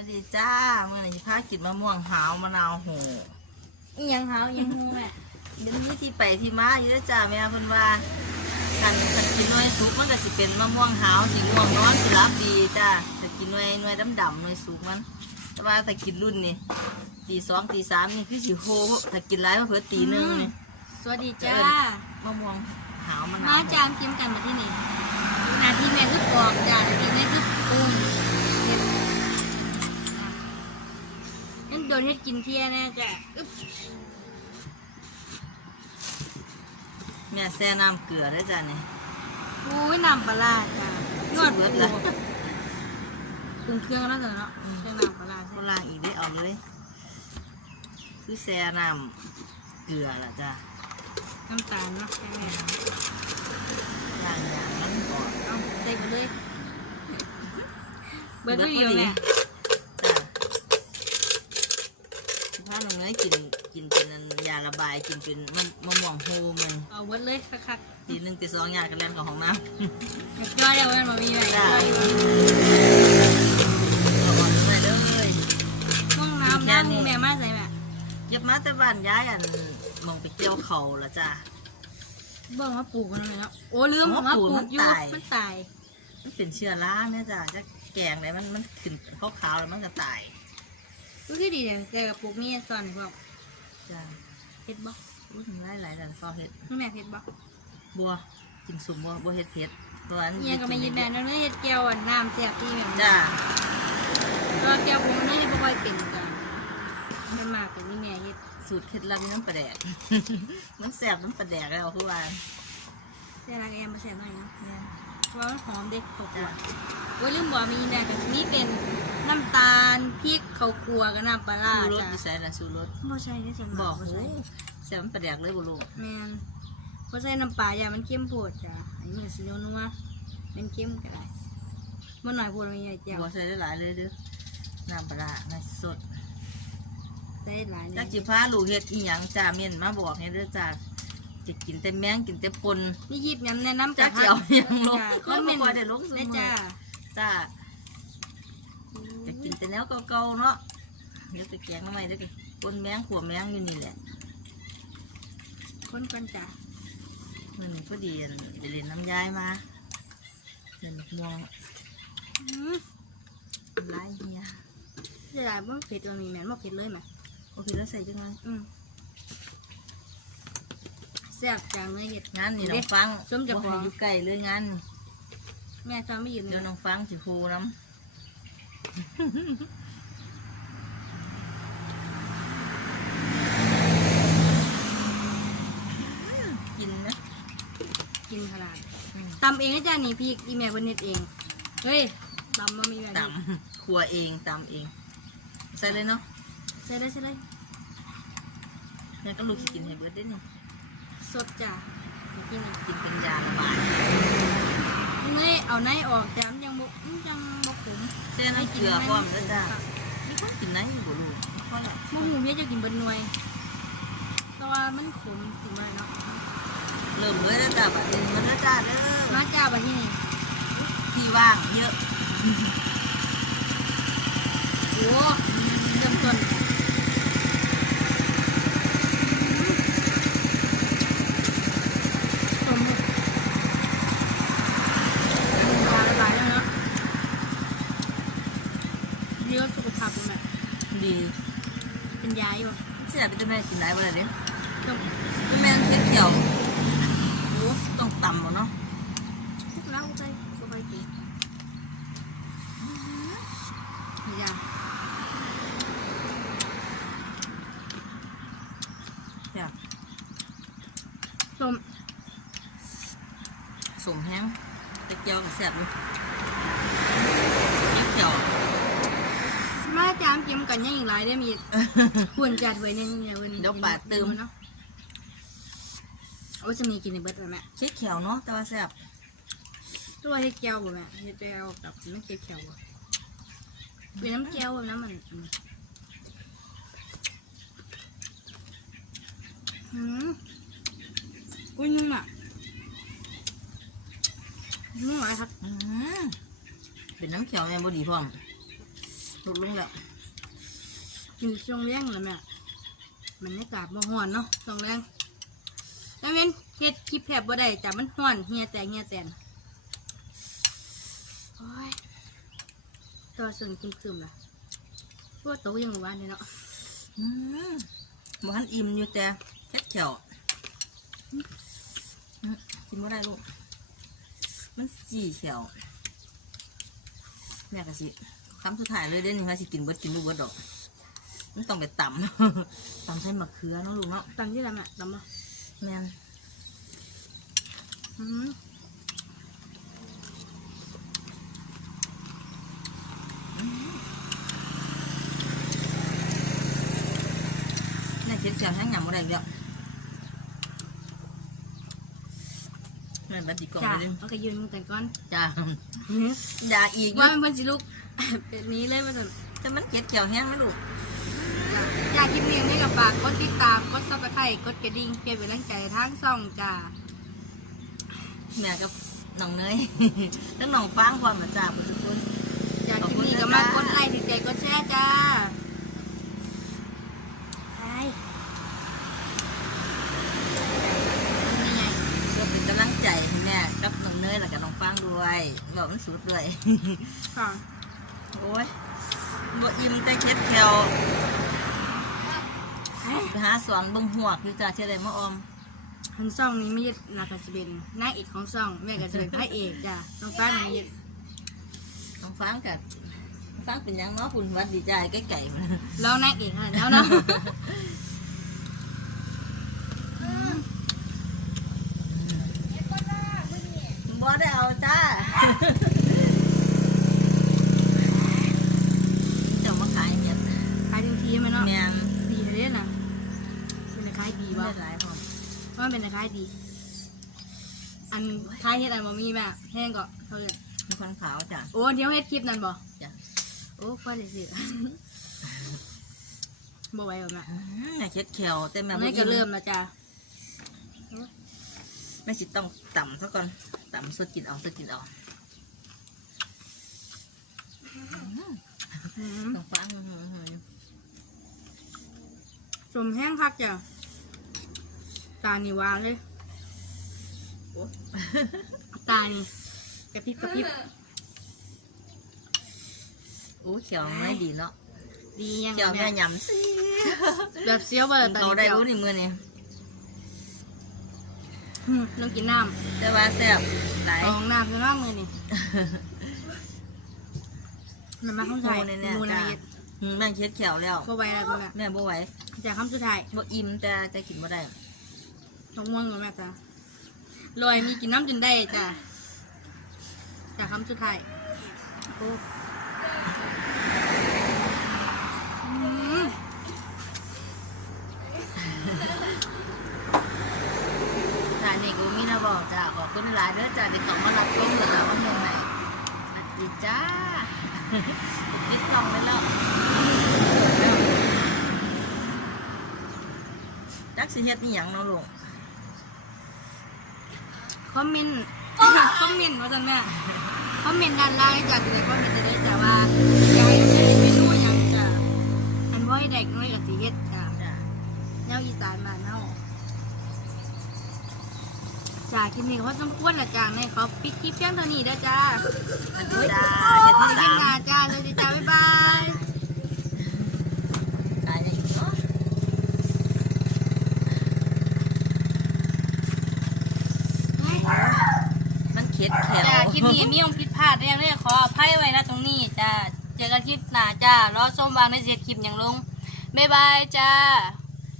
วัสดีจ้าเมื่อไหร่ที่พากินมะม่วงหาวมะนาวโหอีหยังหาวอีหยังหูแม่เดี๋ยวนี้ที่ไปที่มาอยู่แล้วจ้าแม่เพิ่นว่ากันกันกินหน่วยสุกมันก็สิเป็นมะม่วงหาวสิง่วงนอนสิรับดีจ้าแต่กินหน่วยหน่วยดำๆหน่วยสุกมัน แต่ว่าถ้ากินรุ่นนี่ตีสองตีสามนี่คือสิโฮถ้ากินหลายก็เพิ่นตีหนึ่งนี่สวัสดีจ้ามะม่วงหาวมะนาวมาจามกินกันมาที่นี่หนาที่แม่คือปอกจ้าหนาที่แม่คือปรุงเฮ็ดนะยัง โดนเฮ็ดกินเที่ยแน่จ้ะอึ๊บแม่แซ่น้ำเกลือได้อจ้านี่อุ้ยน้ำปลาร้าจ้ะนวดเบิปูดละปรุงเครื่องแล้วจ้ะเนาะเครื่องน้ำปลาร้าโบใช่ราณอีกได้เอาเลยคือแซ่น้ำเกลือล่ะจ้าน้ำตาลเนาะใช่ไหมล้างอย่างนั้นก่อนเอาใส่ไปเลยเบิร์ดวิวแม่จ้ะถ้าหนูน้อยกินกินเป็นอันยาระบาย กินเป็นมะมะม่วงโฮมันเอาเบิร์ดเลยคักตีหนึ่งตีสองยากันแล่นของห้องน้ๆอยากย่อยเดี๋ยวมันมามีไหมำจ้าย่อยอยู่เอาอ่อนไปเลยห้องน้ำน้ำแม่มาใส่แม่เย็บมาแต่บ้านย้ายอันมองไปเกี่ยวเขาละจ้าเบิ่งว่าปลูกมันเลยเนาะโอ้ลืมผมว่าอ๋อปลูปกลูกอยู่มันตายมันตายมันเป็นเชื้อราเนี่ยจ้าจะแกงไหนมันมันขึ้นขาวๆแล้วมันก็ตายรู้ที่ดีเนี่ยแต่กับปลูกนี่ตอนนี้บอกจ้า เฮ็ดบ่รู้ถึงหลายหลายๆแต่ฟอเห็ดนี่แม่เฮ็ดบ่บัวกินสมบัวบัวเห็ดเผ็ดตัวนั้นเอียก็ไม่ยินแม่นั่นเลยเฮ็ดแก้วอันน้ำแซ่บที่แม่จ้าก็แก้วผมมันนี่บ่ค่อยเป็นจ้ะไม่มากแต่นี่แม่เฮ็ดสูตรเคล็ดลับนี่น้ำปลาแดกมันแสบน้ำปลาแดกแล้วคือว่าแซ่บรักแอมมาแซ่บหน่อยเนาะเนี่ยเพราะ ว่ามันหอมเด็กข้าวคั่วจ้าโอ้ยลืมบอกมีแม่กับนี่เป็นน้ำตาลพริกข้าวคั่วกับน้ำปลาร้าสูรสจ้ะดีไซน์ละสูรสบ่ใช่ได้ส่วนบมาอกกบ่โอ้ใช่แสบน้ำปลาแดกเลยบุลุงแม่นบ่ใส่น้ำปลาอย่ามันเข้มโพดจ้ะอันนี้มันสินัวๆเป็นเข้มก็ได้บ่หน่อยโพดมันใหญ่แจ่วบัวใส่ได้หลายเลยเด้อน้ำปลาร้าน้ำสด ใส่หลายเลจากยจิพาลูกเฮ็ดอีหยังจ้าเมียนมาบอกให้เด้อจ้า จะกินแต่แมงกินแต่ปนนี่หยิบยำแนะนำจักสิเอาหยังลงจ้ะก็บ่ค่อยได้ลงซุมื้ได้อจ้าจ้าจะกินแต่แนวเก่าๆเนาะเดี๋ยวไปแกงมาใหม่เด้อไปปนแมงขัวแมงอยู่นี่แหละคนกันจ้ะมันพอดีอันไปเล่นน้ำย้ายมาเดินม่วงอืมลายเฮียเสียดายบ่เผ็ดตัวนี้แม่นบ่เผ็ดเลยแม่โอเคแล้วใส่จังไงอืม แซ่บจังเลยเฮ็ด งานนี่น้องฟังส้มจะบ่ฟ้ให้องอยู่ใกล้เลยงานแม่ซ้อมไม่ยืนเลเดี๋ยวยน้องฟังสิโูน้ำกินนะกินขนาดอืมตำเองนะจ้านี่พี่อีแม่เพิ่นเฮ็ดเอง เฮ้ยตำบ่มีแบบตำครัวเองตำเอง ใส่เลยเนาะใส่เลยใส่เลย แม่ก็ลูกสิกินให้เบิดได้นี่ สดจ้ะกินนี่กินเป็นยาระบายเงยเอาในออกจ้ะมันยังบ่มันยังบ่ขมเส้นน้ำเกลือพร้อมแล้วจ้านี่เขากินไหนบ่ลูกเพราะอะไรหมูหมูเพียจะกินเบิดหน่วยแต่ว่ามันขมถึงมาเนาะเริ่มเลยแล้วจ้าบัดนี้มันแล้วจ้าเด้อมาจ้าบัดที่นี่ที่ว่างเยอะโอ้เริ่มต้นสมมุติยาระบายแล้วเนาะเยอะสุขภาพเป็นแบบ ดี เป็นยาอยู่ เสีย ไปจะแม่กินไหนบ่ล่ะเด้ต้องจะแม่เฮ็ดเกี่ยวโอ้ต้องตำบ่เนาะทุกแล้วไปก็ไปกินนี่จ้ะจ้ะสมสมแห้งไปเกี่ยวกับแซ่บอยู่เฮ็ดเกี่ยว มาจามจิ้มกันยังอีกหลายได้อมีควรจัดไว้ในเนี่ยวันเดี๋ยวปาดเติม เนาะเอาจะมีกินในเบิดเลยแม่เฮ็ดเขียวเนาะแต่ว่าแซ่บตัวเฮ็ดแก้วบ่แม่เฮ็ดแก้วกับน้ำเค็มแก้วบ่เป็นน้ำแก้วแบบน้ำมันอืมหืมอุ้ยนุ่มอะนุ่มหลายครับ อืมเป็นน้ำเขียวแม่บ่ดีพร้อม ลดลงแล้วกินช่วงเลี้ยงแล้วแม่บรรยากาศบ่ฮ้อนเนาะช่วงแรงแล้วเว้นเฮ็ดคลิปแผบบ่ได้จ้ะมันฮ้อนเฮียแตกเฮียแตนโอ้ยตัวส่วนคึมๆล่ะพวกโตยังบ่ว่านี่เนาะอืมบ่ทันอิ่มอยู่แต่เฮ็ดเขียวกินบ่ได้ลูกมันจีเขียวแม่ก็สิ คำสุดท้ายเลยเด้นี่ว่าสิกินเบิดกินบ่เบิดดอกมันต้องไปตำ ตำใส่มะเขือเนาะลูกเนาะตังที่ละแม่ตำมาแม่นอืมแม่เฮ็ดเขียวทั้งหยำบ่ได้อีกแล้ว แม่บัดดีกล่องจ้าเลยเด้เอาก็ยืนมือกันก่อนจ้าอื้ออยากอีกว่ามันเพิ่นสิลุก เป็นนี้เลยว่าซั่นแต่มันเก็ดเขียวแห้งไหมลูกอยากกินเลี้ยงได้กับฝากกดติดตามกดซับสไครต์กดกระดิ่งเพื่อเป็นกำลังใจทางช่องจ้าแม่กับน้องเนยแล้วน้องฟางความมาจ้าทุกคนอยากขอบคลิปคุณนี้นะก็มาจ๊ะกดไลค์ติดใจกดแชร์จ้าไปนี่ไง เพื่อเป็นกำลังใจให้แม่กับน้องเนยแล้วกับน้องฟาง ด้วยบอกมันสุดด้วย ค่ะโอ้ยบ่อิ่มแต่เค็ดเขียวไปหาสอนเบิ่งหวกอยู่จ้าเชื่อได้มาออมทั้งช่องนี้ไม่ยึดนากาจะเป็นนางเอกของช่องแม่ก็จะเป็นพระเอกจ้าต้องฟ้ามันยึดน้องฟางกับฟางเป็นหยังเนาะคุณหวัดดีใจใกล้ๆมันแล้วนางเอกค่ะแล้วเนาะ บ่ได้เอาจ้า เจ้ามาขายเห็ด ขายทังทีไหมเนาะ แม่น ดีเลยนะเป็นขายดีบ่วะได้หลายพร้อมเพราะมันเป็นขายดี อันขายเฮ็ดอันบ่มีแม่แห้งก็เท่าเลยมีคนขาวจ้ะ โอ้เดี๋ยวเฮ็ดคลิปนั่นบ่จ้ะ โอ้พอได้สิบ่ไหวบ่แม่อืมแม่เช็ดเขียวแต่แม่นี่ก็เริ่มแล้วจ้าแม่สิต้องต่ำซะก่อนต่ำสดกินเอาสดกินเอาต้องฟังสมแห้งคักจ้ะ ตานี่หวานเลยโอ้ตานี่กระพริบกระพริบโอ้เขียวไม่ดีเนาะดียังเขียวแม่แม่ยำสิแบบเสียวบ่กิล่ะนตาเขานี่ได้เดียวรู้นี่มือนี่อืมต้องกินน้แต่ว่าแซ่บหลายำของน้ำคือน้ำมือนี่มันมาข้างไทยหมูเนี่ยมูจ้ะนาเย็ดอืมแม่เช็ดเขียวแล้วบ่ไหวแล้วคุณแม่แม่บ่ไหว จากคำสุดท้ายบ่อิ่มแต่จะกินบ่ได้ ต้องง่วงก่อนแม่จ้ะลอยมีกินน้ำจนได้จ้ะจากคำสุดท้ายโอ้อืมจ้านี่กูมีนะบอกจ้าขอบคุณหลายเด้อจ้าที่เขามารับชมแล้วก็มาเมืองไหนสวัสดีจ้าปิดกล่องไปแล้ว จักสิเฮ็ดอีหยังเนาะลูก คอมเมนต์คอมเมนต์ว่าจังแม่คอมเมนต์ด้านล่างให้จ้ะสิได้คอมเมนต์จะได้จ้ะว่าอยากให้แม่เมนูหยังจ้ะอันบ่ให้เด็กน้อยกับสิเฮ็ดจ้ะจ้าแนวอีสานบ้านเฮาจ้าคลิปนี้เขาสมควรละจ้าแม่ขอปิดคลิปเพียงเท่านี้เด้อจ้าสวัสดีจ้าเฮ็ดขอที่บสามจ้าเลยจ้าบ๊ายบาย ตายได้อีกเนาะมันเค็ดแขว จ้าคลิปนี้ มีองผิดพลาดเรื่องนี้ขออภัยไว้นะตรงนี้จ้าเจอกันคลิปหน้าจ้ารอส้มวางในเสร็จคลิปอย่างลงบ๊ายบายจ้า